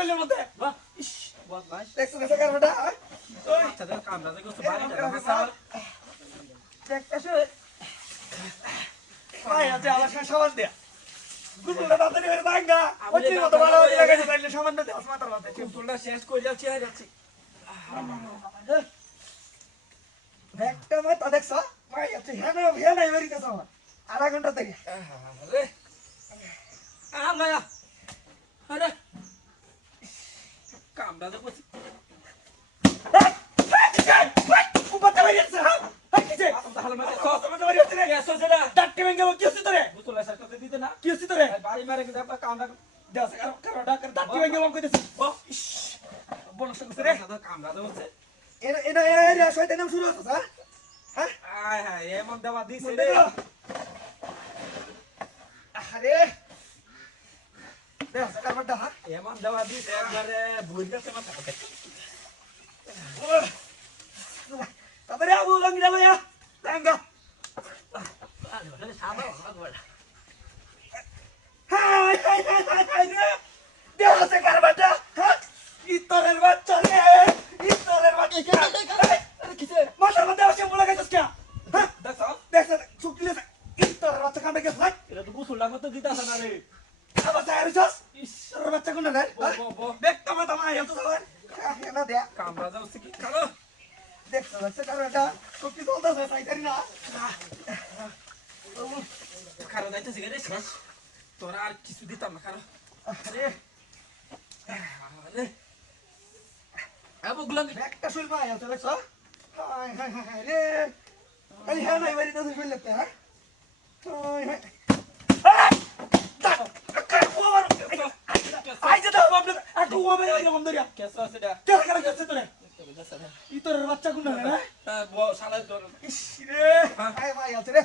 শরীরের মধ্যে বাহ ইস বদমাইশ দেখছো দেখছো কারবাটা ওই বাচ্চাদের কামড়া থেকে তো বাড়ি যাবে স্যার দেখছো ভাই আছে আমার সাবান দেয়া গুলগুলা তাড়াতাড়ি করে ভাঙা ওই মতো ভালো লাগাইছে তাইলে সাবান দে মাথার মাথায় চুলটা শেষ করে যাচ্ছি আর যাচ্ছি একটা মাথা দেখছো ভাই আছে হ্যাঁ নাই বেরিতেছ আমার আধা ঘন্টা থেকে আরে মায়া আরে কামড়া তো বসি উপরটা বেরিয়েছে হ্যাঁ কিছে তাহলে মানে তোমাদের বেরিয়েছে রে কেসো সেটা ডাক্তার ভেঙে কি হচ্ছে তোরে বুঝলা স্যার কত দিতে না কি হচ্ছে তোরে বাড়ি মারে কি দাপা কামড়া দেখ কারবাটা ডাক্তার ভেঙে বল কইতেছে ও ইস বল সঙ্গে রে কামড়া তো বসে এরা শয়তানি শুরু হচ্ছে হ্যাঁ আয় হায় এমন দেওয়া দিছে রে আরে দেখ কারবাটা হ্যাঁ এমন দেওয়া দিছে একবারে ভুল গেছে মাথা থেকে তারপরে আবু লঙ্গি যাবো ইয়া টাঙ্গা হাই হাই হাই হাই হাই রে দেখ আছে কারবাটা হ্যাঁ ইতরের বাচ্চা রে ইতরের বাচ্চা আরে কিছে মাথার মধ্যে আসে বলা গেছিস কে হ্যাঁ দেখছো দেখ চুকিলে ইতরের বাচ্চা কামড়ে গেছে ভাই এটা তো বুঝলা মতো দিতাছ না রে আবার তাই রিচাস ইস ইতরের বাচ্চা কোন রে বো দেখ তোমা এত সবার না দেখ কামড়া যাও কি কালো দেখছো দেখছো কারবাটা চুকি চলতেছে সাইতারি না খারো যাইতেছি রে শেষ তোরা আর কিছু দিতাম না খারো আরে আরে আবু গুলাম একটা শুল ভাই আছে দেখছো হাই হাই হাই রে খালি হ্যাঁ নাই বাড়িতে তো শুল লাগতে হ্যাঁ হাই হাই আইছে তো বাবলে একটু ও মেরে লাগে বন্ধ রিয়া কেসো সেটা কে করে গেছে তোরে ইতরের বাচ্চা কোন রে বো শালা তোর ইস রে হাই ভাই আছে রে